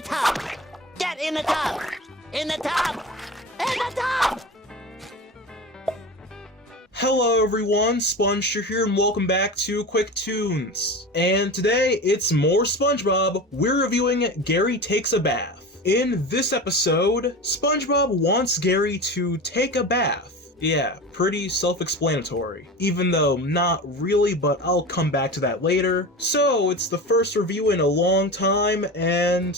the tub! Get in the tub! In the tub! In the tub! Hello everyone, SpongeStur here and welcome back to QUICKTOONS. And today it's more SpongeBob. We're reviewing Gary Takes a Bath. In this episode, SpongeBob wants Gary to take a bath. Yeah, pretty self-explanatory. Even though not really, but I'll come back to that later. So, it's the first review in a long time, and,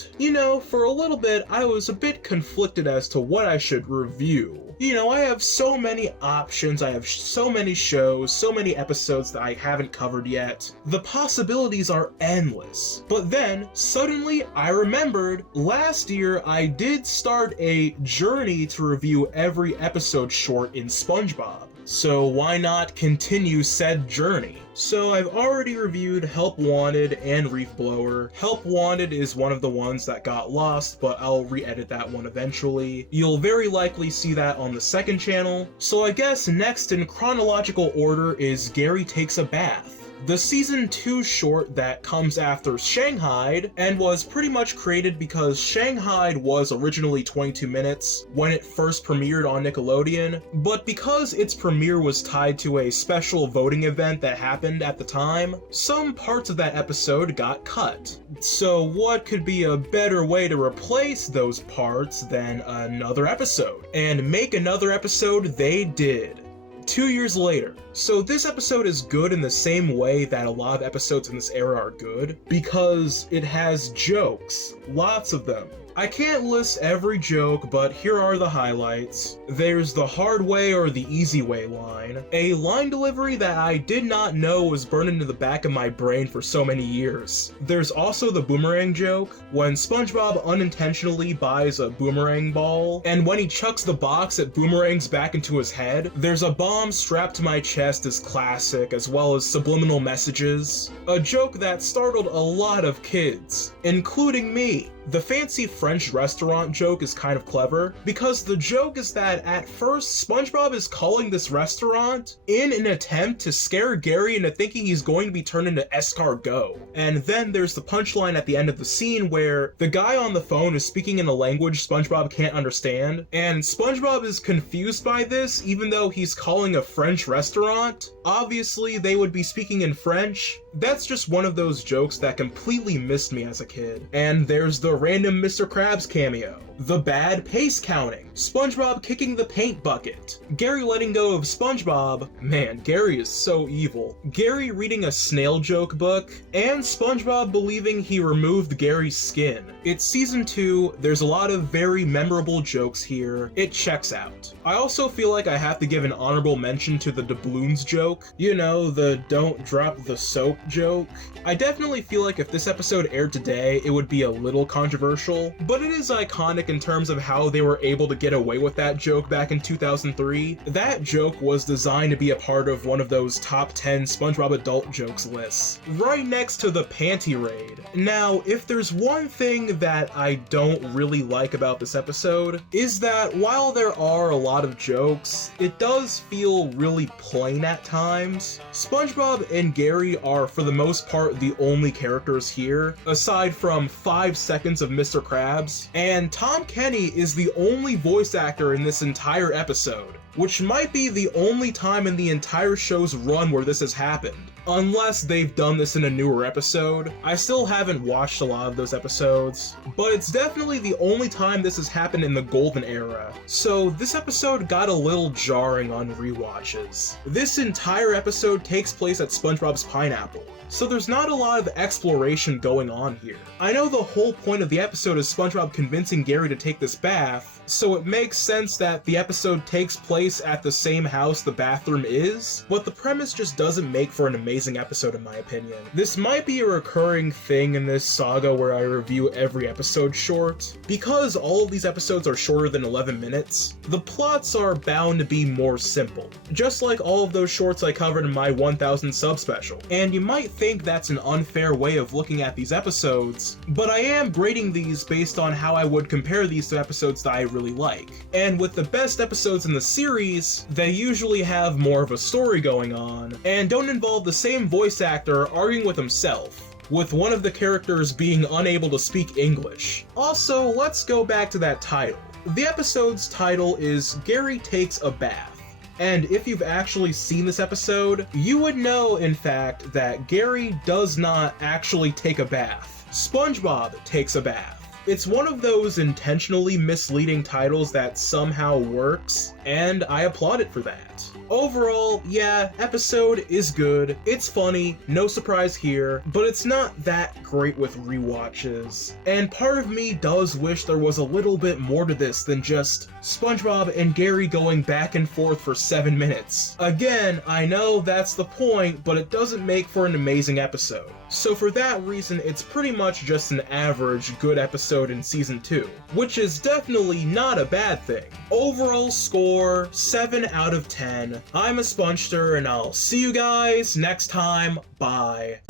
for a little bit, I was a bit conflicted as to what I should review. I have so many options, I have so many shows, so many episodes that I haven't covered yet. The possibilities are endless. But then, suddenly, I remembered last year I did start a journey to review every episode short in SpongeBob. So why not continue said journey? So I've already reviewed Help Wanted and Reef Blower. Help Wanted is one of the ones that got lost, but I'll re-edit that one eventually. You'll very likely see that on the second channel. So I guess next in chronological order is Gary Takes a Bath, the season 2 short that comes after Shanghai and was pretty much created because Shanghai was originally 22 minutes when it first premiered on Nickelodeon, but because its premiere was tied to a special voting event that happened at the time, some parts of that episode got cut. So what could be a better way to replace those parts than another episode? And make another episode they did. 2 years later. So this episode is good in the same way that a lot of episodes in this era are good, because it has jokes, lots of them. I can't list every joke, but here are the highlights. There's the hard way or the easy way line, a line delivery that I did not know was burned into the back of my brain for so many years. There's also the boomerang joke, when SpongeBob unintentionally buys a boomerang ball, and when he chucks the box it boomerangs back into his head. There's a bomb strapped to my chest is classic, as well as subliminal messages. A joke that startled a lot of kids, including me. The fancy French restaurant joke is kind of clever, because the joke is that at first SpongeBob is calling this restaurant in an attempt to scare Gary into thinking he's going to be turned into escargot. And then there's the punchline at the end of the scene where the guy on the phone is speaking in a language SpongeBob can't understand, and SpongeBob is confused by this even though he's calling a French restaurant. Obviously they would be speaking in French. That's just one of those jokes that completely missed me as a kid. And there's the random Mr. Krabs cameo. The bad pace counting. SpongeBob kicking the paint bucket. Gary letting go of SpongeBob. Man, Gary is so evil. Gary reading a snail joke book. And SpongeBob believing he removed Gary's skin. It's season 2, there's a lot of very memorable jokes here. It checks out. I also feel like I have to give an honorable mention to the doubloons joke. The don't drop the soap joke. I definitely feel like if this episode aired today, it would be a little controversial, but it is iconic in terms of how they were able to get away with that joke back in 2003. That joke was designed to be a part of one of those top 10 SpongeBob adult jokes lists, right next to the panty raid. Now, if there's one thing that I don't really like about this episode, is that while there are a lot of jokes, it does feel really plain at times. SpongeBob and Gary are for the most part the only characters here, aside from 5 seconds of Mr. Krabs, and Tom Kenny is the only voice actor in this entire episode, which might be the only time in the entire show's run where this has happened. Unless they've done this in a newer episode. I still haven't watched a lot of those episodes, but it's definitely the only time this has happened in the golden era. So this episode got a little jarring on rewatches. This entire episode takes place at SpongeBob's Pineapple, so there's not a lot of exploration going on here. I know the whole point of the episode is SpongeBob convincing Gary to take this bath, so it makes sense that the episode takes place at the same house the bathroom is, but the premise just doesn't make for an amazing episode in my opinion. This might be a recurring thing in this saga where I review every episode short. Because all of these episodes are shorter than 11 minutes, the plots are bound to be more simple, just like all of those shorts I covered in my 1000 sub special. And you might think that's an unfair way of looking at these episodes, but I am grading these based on how I would compare these to episodes that I really like. And with the best episodes in the series, they usually have more of a story going on, and don't involve the same voice actor arguing with himself. with one of the characters being unable to speak English. Also, let's go back to that title. The episode's title is Gary Takes a Bath. And if you've actually seen this episode, you would know, in fact, that Gary does not actually take a bath. SpongeBob takes a bath. It's one of those intentionally misleading titles that somehow works, and I applaud it for that. Overall, yeah, episode is good, it's funny, no surprise here, but it's not that great with rewatches. And part of me does wish there was a little bit more to this than just SpongeBob and Gary going back and forth for 7 minutes. Again, I know that's the point, but it doesn't make for an amazing episode. So for that reason, it's pretty much just an average good episode in Season 2, which is definitely not a bad thing. Overall score, 7 out of 10. I'm a spongestur, and I'll see you guys next time. Bye.